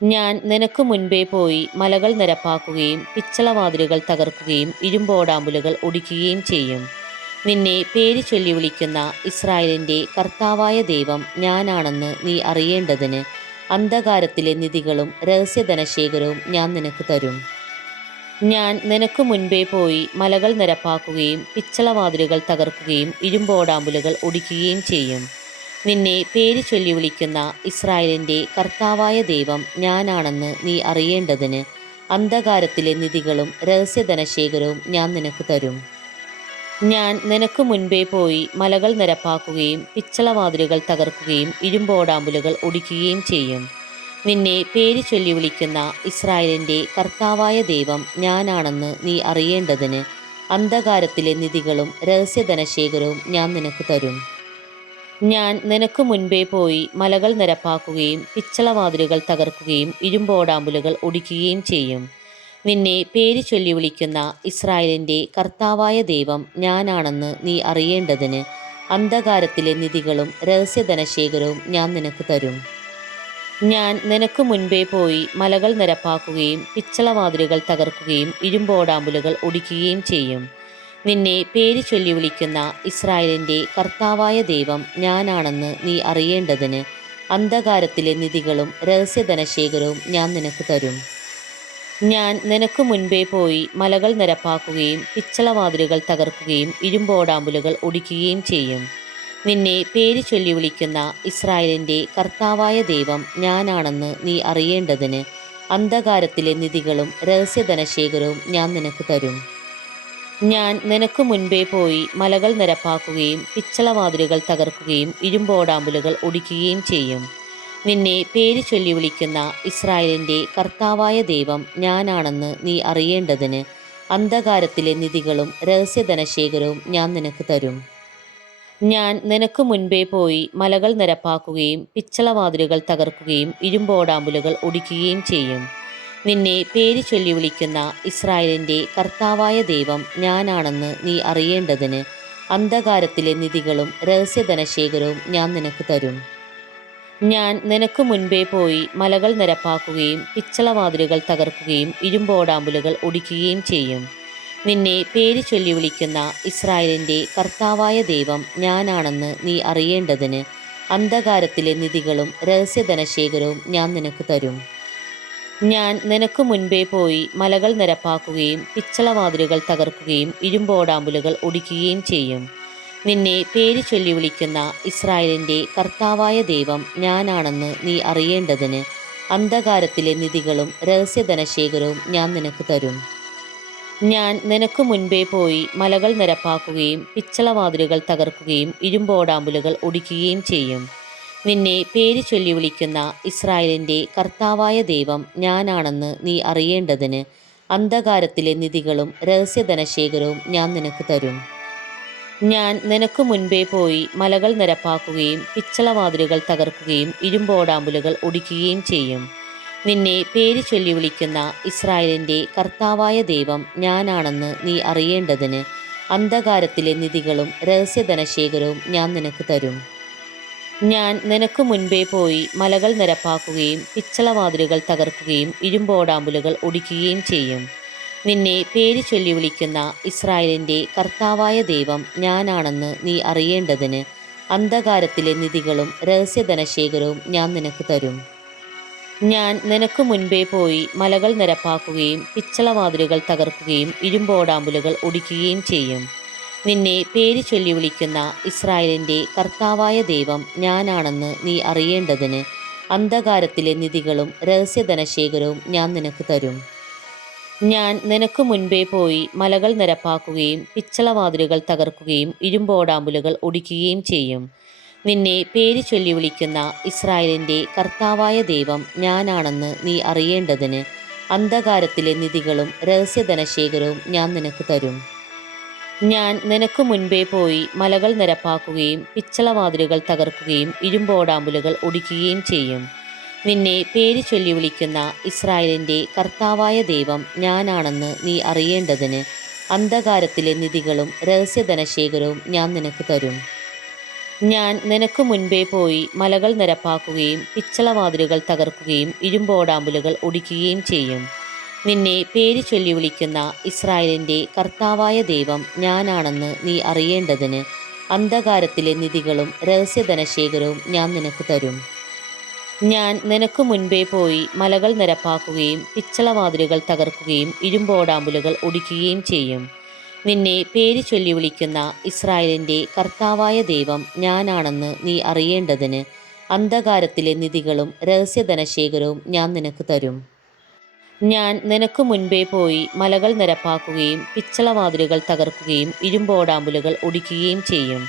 ഞാൻ നിനക്ക് മുൻപേ പോയി മലകൾ നിരപ്പാക്കുകയും പിച്ചളവാതിലുകൾ തകർക്കുകയും ഇരുമ്പോടാമ്പലുകൾ ഒടിക്കുകയും ചെയ്യും. നിന്നെ പേര് ചൊല്ലി വിളിക്കുന്ന ഇസ്രായേലിന്റെ കർത്താവായ ദൈവം ഞാനാണെന്ന് നീ അറിയേണ്ടതിന് അന്ധകാരത്തിലെ നിധികളും രഹസ്യധനശേഖരവും ഞാൻ നിനക്ക് തരും. ഞാൻ നിനക്ക് മുൻപേ പോയി മലകൾ നിരപ്പാക്കുകയും പിച്ചളവാതിലുകൾ തകർക്കുകയും ഇരുമ്പോടാമ്പലുകൾ ഒടിക്കുകയും ചെയ്യും. നിന്നെ പേര് ചൊല്ലി വിളിക്കുന്ന ഇസ്രായേലിന്റെ കർത്താവായ ദൈവം ഞാനാണെന്ന് നീ അറിയേണ്ടതിന് അന്ധകാരത്തിലെ നിധികളും രഹസ്യധനശേഖരവും ഞാൻ നിനക്ക് തരും. ഞാൻ നിനക്ക് മുൻപേ പോയി മലകൾ നിരപ്പാക്കുകയും പിച്ചളവാതിലുകൾ തകർക്കുകയും ഇരുമ്പോടാമ്പലുകൾ ഒടിക്കുകയും ചെയ്യും. നിന്നെ പേര് ചൊല്ലി വിളിക്കുന്ന ഇസ്രായേലിന്റെ കർത്താവായ ദൈവം ഞാനാണെന്ന് നീ അറിയേണ്ടതിന് അന്ധകാരത്തിലെ നിധികളും രഹസ്യധനശേഖരവും ഞാൻ നിനക്ക് തരും. ഞാൻ നിനക്ക് മുൻപേ പോയി മലകൾ നിരപ്പാക്കുകയും പിച്ചളവാതിലുകൾ തകർക്കുകയും ഇരുമ്പോടാമ്പലുകൾ ഒടിക്കുകയും ചെയ്യും. നിന്നെ പേര് ചൊല്ലി വിളിക്കുന്ന ഇസ്രായേലിന്റെ കർത്താവായ ദൈവം ഞാനാണെന്ന് നീ അറിയേണ്ടതിന് അന്ധകാരത്തിലെ നിധികളും രഹസ്യധനശേഖരവും ഞാൻ നിനക്ക് തരും. ഞാൻ നിനക്ക് മുൻപേ പോയി മലകൾ നിരപ്പാക്കുകയും പിച്ചളവാതിലുകൾ തകർക്കുകയും ഇരുമ്പോടാമ്പലുകൾ ഒടിക്കുകയും ചെയ്യും. നിന്നെ പേര് ചൊല്ലി വിളിക്കുന്ന ഇസ്രായേലിന്റെ കർത്താവായ ദൈവം ഞാനാണെന്ന് നീ അറിയേണ്ടതിന് അന്ധകാരത്തിലെ നിധികളും രഹസ്യധനശേഖരവും ഞാൻ നിനക്ക് തരും. ഞാൻ നിനക്ക് മുൻപേ പോയി മലകൾ നിരപ്പാക്കുകയും പിച്ചളവാതിലുകൾ തകർക്കുകയും ഇരുമ്പോടാമ്പലുകൾ ഒടിക്കുകയും ചെയ്യും. നിന്നെ പേര് ചൊല്ലി വിളിക്കുന്ന ഇസ്രായേലിന്റെ കർത്താവായ ദൈവം ഞാനാണെന്ന് നീ അറിയേണ്ടതിന് അന്ധകാരത്തിലെ നിധികളും രഹസ്യധനശേഖരവും ഞാൻ നിനക്ക് തരും. ഞാൻ നിനക്ക് മുൻപേ പോയി മലകൾ നിരപ്പാക്കുകയും പിച്ചളവാതിലുകൾ തകർക്കുകയും ഇരുമ്പോടാമ്പലുകൾ ഒടിക്കുകയും ചെയ്യും. നിന്നെ പേര് ചൊല്ലി വിളിക്കുന്ന ഇസ്രായേലിന്റെ കർത്താവായ ദൈവം ഞാനാണെന്ന് നീ അറിയേണ്ടതിന് അന്ധകാരത്തിലെ നിധികളും രഹസ്യധനശേഖരവും ഞാൻ നിനക്ക് തരും. ഞാൻ നിനക്ക് മുൻപേ പോയി മലകൾ നിരപ്പാക്കുകയും പിച്ചളവാതിലുകൾ തകർക്കുകയും ഇരുമ്പോടാമ്പലുകൾ ഒടിക്കുകയും ചെയ്യും. നിന്നെ പേര് ചൊല്ലി വിളിക്കുന്ന ഇസ്രായേലിന്റെ കർത്താവായ ദൈവം ഞാനാണെന്ന് നീ അറിയേണ്ടതിന് അന്ധകാരത്തിലെ നിധികളും രഹസ്യധനശേഖരവും ഞാൻ നിനക്ക് തരും. ഞാൻ നിനക്ക് മുൻപേ പോയി മലകൾ നിരപ്പാക്കുകയും പിച്ചളവാതിലുകൾ തകർക്കുകയും ഇരുമ്പോടാമ്പലുകൾ ഒടിക്കുകയും ചെയ്യും. നിന്നെ പേര് ചൊല്ലി വിളിക്കുന്ന ഇസ്രായേലിന്റെ കർത്താവായ ദൈവം ഞാനാണെന്ന് നീ അറിയേണ്ടതിന് അന്ധകാരത്തിലെ നിധികളും രഹസ്യധനശേഖരവും ഞാൻ നിനക്ക് തരും. ഞാൻ നിനക്ക് മുൻപേ പോയി മലകൾ നിരപ്പാക്കുകയും പിച്ചളവാതിലുകൾ തകർക്കുകയും ഇരുമ്പോടാമ്പലുകൾ ഒടിക്കുകയും ചെയ്യും. നിന്നെ പേര് ചൊല്ലി വിളിക്കുന്ന ഇസ്രായേലിന്റെ കർത്താവായ ദൈവം ഞാനാണെന്ന് നീ അറിയേണ്ടതിന് അന്ധകാരത്തിലെ നിധികളും രഹസ്യധനശേഖരവും ഞാൻ നിനക്ക് തരും. ഞാൻ നിനക്ക് മുൻപേ പോയി മലകൾ നിരപ്പാക്കുകയും പിച്ചളവാതിലുകൾ തകർക്കുകയും ഇരുമ്പോടാമ്പലുകൾ ഒടിക്കുകയും ചെയ്യും. നിന്നെ പേര് ചൊല്ലി വിളിക്കുന്ന ഇസ്രായേലിന്റെ കർത്താവായ ദൈവം ഞാനാണെന്ന് നീ അറിയേണ്ടതിന് അന്ധകാരത്തിലെ നിധികളും രഹസ്യധനശേഖരവും ഞാൻ നിനക്ക് തരും. ഞാൻ നിനക്ക് മുൻപേ പോയി മലകൾ നിരപ്പാക്കുകയും പിച്ചളവാതിലുകൾ തകർക്കുകയും ഇരുമ്പോടാമ്പലുകൾ ഒടിക്കുകയും ചെയ്യും. നിന്നെ പേര് ചൊല്ലി വിളിക്കുന്ന ഇസ്രായേലിന്റെ കർത്താവായ ദൈവം ഞാനാണെന്ന് നീ അറിയേണ്ടതിന് അന്ധകാരത്തിലെ നിധികളും രഹസ്യധനശേഖരവും ഞാൻ നിനക്ക് തരും. ഞാൻ നിനക്ക് മുൻപേ പോയി മലകൾ നിരപ്പാക്കുകയും പിച്ചളവാതിലുകൾ തകർക്കുകയും ഇരുമ്പോടാമ്പലുകൾ ഒടിക്കുകയും ചെയ്യും. നിന്നെ പേര് ചൊല്ലി വിളിക്കുന്ന ഇസ്രായേലിന്റെ കർത്താവായ ദൈവം ഞാനാണെന്ന് നീ അറിയേണ്ടതിന് അന്ധകാരത്തിലെ നിധികളും രഹസ്യധനശേഖരവും ഞാൻ നിനക്ക് തരും. ഞാൻ നിനക്ക് മുൻപേ പോയി മലകൾ നിരപ്പാക്കുകയും പിച്ചളവാതിലുകൾ തകർക്കുകയും ഇരുമ്പോടാമ്പലുകൾ ഒടിക്കുകയും ചെയ്യും. നിന്നെ പേര് ചൊല്ലി വിളിക്കുന്ന ഇസ്രായേലിന്റെ കർത്താവായ ദൈവം ഞാനാണെന്ന് നീ അറിയേണ്ടതിന് അന്ധകാരത്തിലെ നിധികളും രഹസ്യധനശേഖരവും ഞാൻ നിനക്ക് തരും. ഞാൻ നിനക്ക് മുൻപേ പോയി മലകൾ നിരപ്പാക്കുകയും പിച്ചളവാതിലുകൾ തകർക്കുകയും ഇരുമ്പോടാമ്പലുകൾ ഒടിക്കുകയും ചെയ്യും. നിന്നെ പേര് ചൊല്ലി വിളിക്കുന്ന ഇസ്രായേലിന്റെ കർത്താവായ ദൈവം ഞാനാണെന്ന് നീ അറിയേണ്ടതിന് അന്ധകാരത്തിലെ നിധികളും രഹസ്യധനശേഖരവും ഞാൻ നിനക്ക് തരും. ഞാൻ നിനക്ക് മുൻപേ പോയി മലകൾ നിരപ്പാക്കുകയും പിച്ചളവാതിലുകൾ തകർക്കുകയും ഇരുമ്പോടാമ്പലുകൾ ഒടിക്കുകയും ചെയ്യും. നിന്നെ പേര് ചൊല്ലി വിളിക്കുന്ന ഇസ്രായേലിന്റെ കർത്താവായ ദൈവം ഞാനാണെന്ന് നീ അറിയേണ്ടതിന് അന്ധകാരത്തിലെ നിധികളും രഹസ്യധനശേഖരവും ഞാൻ നിനക്ക് തരും. ഞാൻ നിനക്ക് മുൻപേ പോയി മലകൾ നിരപ്പാക്കുകയും പിച്ചളവാതിലുകൾ തകർക്കുകയും ഇരുമ്പോടാമ്പലുകൾ ഒടിക്കുകയും ചെയ്യും. നിന്നെ പേര് ചൊല്ലി വിളിക്കുന്ന ഇസ്രായേലിന്റെ കർത്താവായ ദൈവം ഞാനാണെന്ന് നീ അറിയേണ്ടതിന് അന്ധകാരത്തിലെ നിധികളും രഹസ്യധനശേഖരവും ഞാൻ നിനക്ക് തരും. ഞാൻ നിനക്ക് മുൻപേ പോയി മലകൾ നിരപ്പാക്കുകയും പിച്ചളവാതിലുകൾ തകർക്കുകയും ഇരുമ്പോടാമ്പലുകൾ ഒടിക്കുകയും ചെയ്യും. നിന്നെ പേര് ചൊല്ലി വിളിക്കുന്ന ഇസ്രായേലിന്റെ കർത്താവായ ദൈവം ഞാനാണെന്ന് നീ അറിയേണ്ടതിന് അന്ധകാരത്തിലെ നിധികളും രഹസ്യധനശേഖരവും ഞാൻ നിനക്ക് തരും. ഞാൻ നിനക്ക് മുൻപേ പോയി മലകൾ നിരപ്പാക്കുകയും പിച്ചളവാതിലുകൾ തകർക്കുകയും ഇരുമ്പോടാമ്പലുകൾ ഒടിക്കുകയും ചെയ്യും.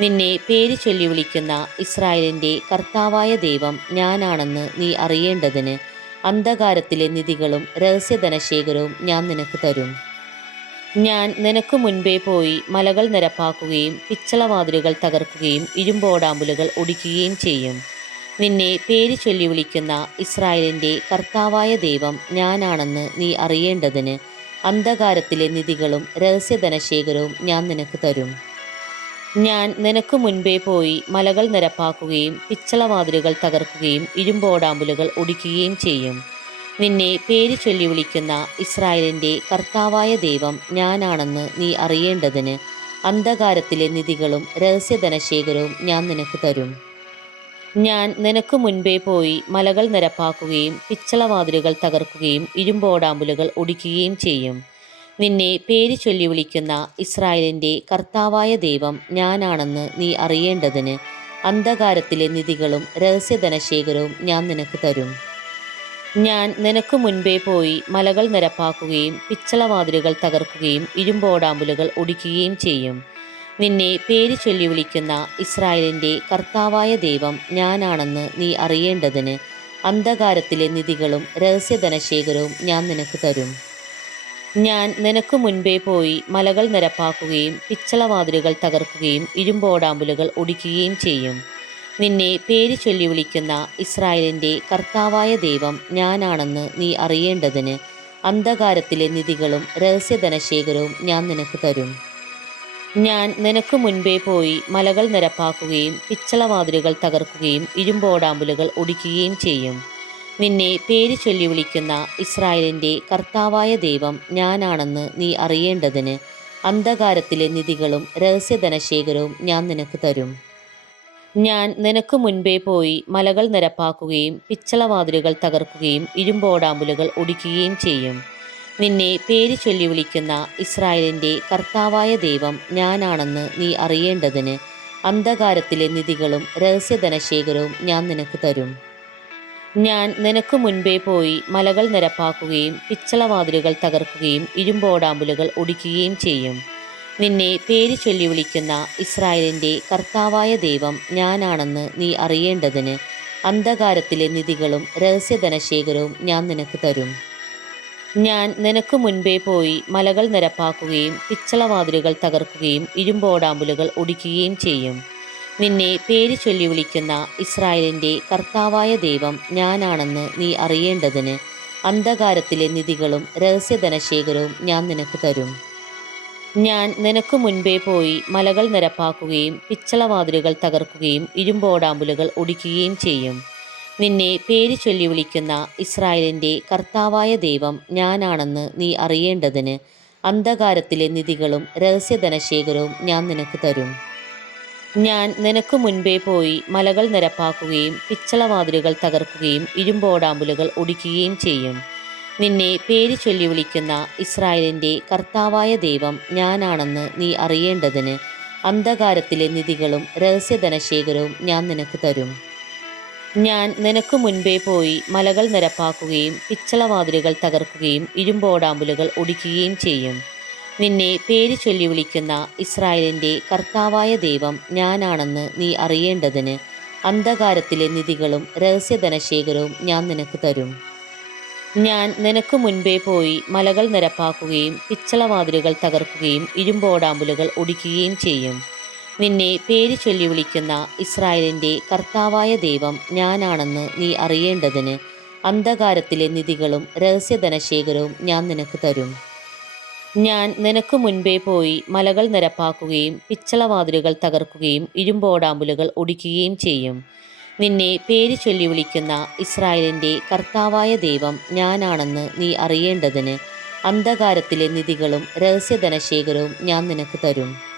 നിന്നെ പേര് ചൊല്ലി വിളിക്കുന്ന ഇസ്രായേലിന്റെ കർത്താവായ ദൈവം ഞാനാണെന്ന് നീ അറിയേണ്ടതിന് അന്ധകാരത്തിലെ നിധികളും രഹസ്യധനശേഖരവും ഞാൻ നിനക്ക് തരും. ഞാൻ നിനക്ക് മുൻപേ പോയി മലകൾ നിരപ്പാക്കുകയും പിച്ചളവാതിലുകൾ തകർക്കുകയും ഇരുമ്പോടാമ്പലുകൾ ഒടിക്കുകയും ചെയ്യും. നിന്നെ പേര് ചൊല്ലി വിളിക്കുന്ന ഇസ്രായേലിന്റെ കർത്താവായ ദൈവം ഞാനാണെന്ന് നീ അറിയേണ്ടതിന് അന്ധകാരത്തിലെ നിധികളും രഹസ്യധനശേഖരവും ഞാൻ നിനക്ക് തരും. ഞാൻ നിനക്ക് മുൻപേ പോയി മലകൾ നിരപ്പാക്കുകയും പിച്ചളവാതിലുകൾ തകർക്കുകയും ഇരുമ്പോടാമ്പലുകൾ ഒടിക്കുകയും ചെയ്യും. നിന്നെ പേര് ചൊല്ലി വിളിക്കുന്ന ഇസ്രായേലിന്റെ കർത്താവായ ദൈവം ഞാനാണെന്ന് നീ അറിയേണ്ടതിന് അന്ധകാരത്തിലെ നിധികളും രഹസ്യധനശേഖരവും ഞാൻ നിനക്ക് തരും. ഞാൻ നിനക്ക് മുൻപേ പോയി മലകൾ നിരപ്പാക്കുകയും പിച്ചളവാതിലുകൾ തകർക്കുകയും ഇരുമ്പോടാമ്പലുകൾ ഒടിക്കുകയും ചെയ്യും. നിന്നെ പേര് ചൊല്ലി വിളിക്കുന്ന ഇസ്രായേലിന്റെ കർത്താവായ ദൈവം ഞാനാണെന്ന് നീ അറിയേണ്ടതിന് അന്ധകാരത്തിലെ നിധികളും രഹസ്യധനശേഖരവും ഞാൻ നിനക്ക് തരും. ഞാൻ നിനക്ക് മുൻപേ പോയി മലകൾ നിരപ്പാക്കുകയും പിച്ചളവാതിലുകൾ തകർക്കുകയും ഇരുമ്പോടാമ്പലുകൾ ഒടിക്കുകയും ചെയ്യും. നിന്നെ പേര് ചൊല്ലി വിളിക്കുന്ന ഇസ്രായേലിന്റെ കർത്താവായ ദൈവം ഞാനാണെന്ന് നീ അറിയേണ്ടതിന് അന്ധകാരത്തിലെ നിധികളും രഹസ്യധനശേഖരവും ഞാൻ നിനക്ക് തരും. ഞാൻ നിനക്ക് മുൻപേ പോയി മലകൾ നിരപ്പാക്കുകയും പിച്ചളവാതിലുകൾ തകർക്കുകയും ഇരുമ്പോടാമ്പലുകൾ ഒടിക്കുകയും ചെയ്യും. നിന്നെ പേര് ചൊല്ലി വിളിക്കുന്ന ഇസ്രായേലിന്റെ കർത്താവായ ദൈവം ഞാനാണെന്ന് നീ അറിയേണ്ടതിന് അന്ധകാരത്തിലെ നിധികളും രഹസ്യധനശേഖരവും ഞാൻ നിനക്ക് തരും. ഞാൻ നിനക്ക് മുൻപേ പോയി മലകൾ നിരപ്പാക്കുകയും പിച്ചളവാതിലുകൾ തകർക്കുകയും ഇരുമ്പോടാമ്പലുകൾ ഒടിക്കുകയും ചെയ്യും. നിന്നെ പേര് ചൊല്ലി വിളിക്കുന്ന ഇസ്രായേലിന്റെ കർത്താവായ ദൈവം ഞാനാണെന്ന് നീ അറിയേണ്ടതിന് അന്ധകാരത്തിലെ നിധികളും രഹസ്യധനശേഖരവും ഞാൻ നിനക്ക് തരും. ഞാൻ നിനക്ക് മുൻപേ പോയി മലകൾ നിരപ്പാക്കുകയും പിച്ചളവാതിലുകൾ തകർക്കുകയും ഇരുമ്പോടാമ്പലുകൾ ഒടിക്കുകയും ചെയ്യും. നിന്നെ പേര് ചൊല്ലി വിളിക്കുന്ന ഇസ്രായേലിന്റെ കർത്താവായ ദൈവം ഞാനാണെന്ന് നീ അറിയേണ്ടതിന് അന്ധകാരത്തിലെ നിധികളും രഹസ്യധനശേഖരവും ഞാൻ നിനക്ക് തരും. ഞാൻ നിനക്ക് മുൻപേ പോയി മലകൾ നിരപ്പാക്കുകയും പിച്ചളവാതിലുകൾ തകർക്കുകയും ഇരുമ്പോടാമ്പലുകൾ ഒടിക്കുകയും ചെയ്യും. നിന്നെ പേര് ചൊല്ലി വിളിക്കുന്ന ഇസ്രായേലിന്റെ കർത്താവായ ദൈവം ഞാനാണെന്ന് നീ അറിയേണ്ടതിന് അന്ധകാരത്തിലെ നിധികളും രഹസ്യധനശേഖരവും ഞാൻ നിനക്ക് തരും. ഞാൻ നിനക്ക് മുൻപേ പോയി മലകൾ നിരപ്പാക്കുകയും പിച്ചളവാതിലുകൾ തകർക്കുകയും ഇരുമ്പോടാമ്പലുകൾ ഒടിക്കുകയും ചെയ്യും. നിന്നെ പേര് ചൊല്ലി വിളിക്കുന്ന ഇസ്രായേലിന്റെ കർത്താവായ ദൈവം ഞാനാണെന്ന് നീ അറിയേണ്ടതിന് അന്ധകാരത്തിലെ നിധികളും രഹസ്യധനശേഖരവും ഞാൻ നിനക്ക് തരും. ഞാൻ നിനക്ക് മുൻപേ പോയി മലകൾ നിരപ്പാക്കുകയും പിച്ചളവാതിലുകൾ തകർക്കുകയും ഇരുമ്പോടാമ്പലുകൾ ഒടിക്കുകയും ചെയ്യും. നിന്നെ പേര് ചൊല്ലി വിളിക്കുന്ന ഇസ്രായേലിന്റെ കർത്താവായ ദൈവം ഞാനാണെന്ന് നീ അറിയേണ്ടതിന് അന്ധകാരത്തിലെ നിധികളും രഹസ്യധനശേഖരവും ഞാൻ നിനക്ക് തരും. ഞാൻ നിനക്ക് മുൻപേ പോയി മലകൾ നിരപ്പാക്കുകയും പിച്ചളവാതിലുകൾ തകർക്കുകയും ഇരുമ്പോടാമ്പലുകൾ ഒടിക്കുകയും ചെയ്യും. നിന്നെ പേര് ചൊല്ലി വിളിക്കുന്ന ഇസ്രായേലിന്റെ കർത്താവായ ദൈവം ഞാനാണെന്ന് നീ അറിയേണ്ടതിന് അന്ധകാരത്തിലെ നിധികളും രഹസ്യധനശേഖരവും ഞാൻ നിനക്ക് തരും. ഞാൻ നിനക്ക് മുൻപേ പോയി മലകൾ നിരപ്പാക്കുകയും പിച്ചളവാതിലുകൾ തകർക്കുകയും ഇരുമ്പോടാമ്പലുകൾ ഒടിക്കുകയും ചെയ്യും. നിന്നെ പേര് ചൊല്ലി വിളിക്കുന്ന ഇസ്രായേലിന്റെ കർത്താവായ ദൈവം ഞാനാണെന്ന് നീ അറിയേണ്ടതിന് അന്ധകാരത്തിലെ നിധികളും രഹസ്യധനശേഖരവും ഞാൻ നിനക്ക് തരും. ഞാൻ നിനക്ക് മുൻപേ പോയി മലകൾ നിരപ്പാക്കുകയും പിച്ചളവാതിലുകൾ തകർക്കുകയും ഇരുമ്പോടാമ്പലുകൾ ഒടിക്കുകയും ചെയ്യും. നിന്നെ പേര് ചൊല്ലി വിളിക്കുന്ന ഇസ്രായേലിന്റെ കർത്താവായ ദൈവം ഞാനാണെന്ന് നീ അറിയേണ്ടതിന് അന്ധകാരത്തിലെ നിധികളും രഹസ്യധനശേഖരവും ഞാൻ നിനക്ക് തരും. ഞാൻ നിനക്ക് മുൻപേ പോയി മലകൾ നിരപ്പാക്കുകയും പിച്ചളവാതിലുകൾ തകർക്കുകയും ഇരുമ്പോടാമ്പലുകൾ ഒടിക്കുകയും ചെയ്യും. നിന്നെ പേര് ചൊല്ലി വിളിക്കുന്ന ഇസ്രായേലിന്റെ കർത്താവായ ദൈവം ഞാനാണെന്ന് നീ അറിയേണ്ടതിന് അന്ധകാരത്തിലെ നിധികളും രഹസ്യധനശേഖരവും ഞാൻ നിനക്ക് തരും.